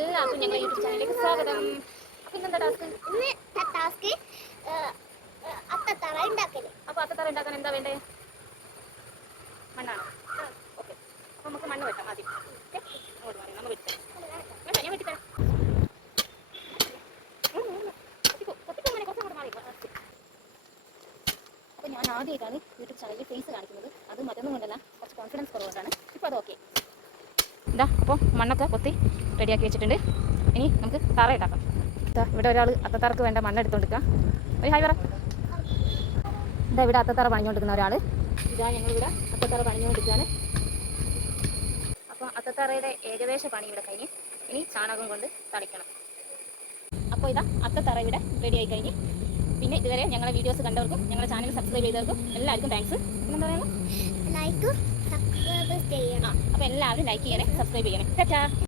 എല്ലാവർക്കും ഞങ്ങളുടെ യൂട്യൂബ് ചാനലിലേക്ക് സ്വാഗതം. അപ്പോൾ ഇന്നെന്താ ടാസ്ക്? ഇന്ന് ടാസ്ക് അത്തത്തറ ഉണ്ടാക്കല്. അപ്പോൾ അത്തത്തറ ഉണ്ടാക്കാൻ എന്താ വേണ്ടേ? മണ്ണാണോ? ഓക്കെ. അപ്പോൾ നമുക്ക് മണ്ണ് വെട്ടാം ആദ്യം. ഓക്കെ, അങ്ങോട്ട് മാറി നമ്മൾ വെട്ടാം. വേണ്ട, ഞാൻ വെട്ടിത്തരാം. അപ്പോൾ ഞാൻ ആദ്യമായിട്ടാണ് യൂട്യൂബ് ചാനലിൽ ഫേസ് കാണിക്കുന്നത്. അത് മറ്റൊന്നും കൊണ്ടല്ല, കുറച്ച് കോൺഫിഡൻസ് കുറവുകൊണ്ടാണ്. ഇപ്പോൾ അത് ഓക്കെ. ഇതാ അപ്പോൾ മണ്ണൊക്കെ കൊത്തി റെഡിയാക്കി വെച്ചിട്ടുണ്ട്. ഇനി നമുക്ക് തറ ഉണ്ടാക്കാം. ഇവിടെ ഒരാൾ അത്തത്തറക്ക് വേണ്ട മണ്ണ് എടുത്തുകൊണ്ടിരിക്കുക. ഒരു ഹായ് പറ. ഇതാ ഇവിടെ അത്തത്തറ പണിഞ്ഞുകൊണ്ടിരിക്കുന്ന ഒരാൾ. ഇതാ ഞങ്ങളിവിടെ അത്തത്തറ പണിഞ്ഞുകൊണ്ടിരിക്കുകയാണ്. അപ്പോൾ അത്തത്തറയുടെ ഏകദേശ പണി ഇവിടെ കഴിഞ്ഞ് ഇനി ചാണകം കൊണ്ട് തളിക്കണം. അപ്പോൾ ഇതാ അത്തത്തറ ഇവിടെ റെഡി ആയി കഴിഞ്ഞ്. പിന്നെ ഇതുവരെ ഞങ്ങളുടെ വീഡിയോസ് കണ്ടവർക്കും ഞങ്ങളുടെ ചാനൽ സബ്സ്ക്രൈബ് ചെയ്തവർക്കും എല്ലാവർക്കും താങ്ക്സ്. എന്താ പറയുക, ലൈക്ക് സബ്സ്ക്രൈബ് ചെയ്യണം. അപ്പോൾ എല്ലാവരും ലൈക്ക് ചെയ്യണേ, സബ്സ്ക്രൈബ് ചെയ്യണേ. ടാറ്റാ.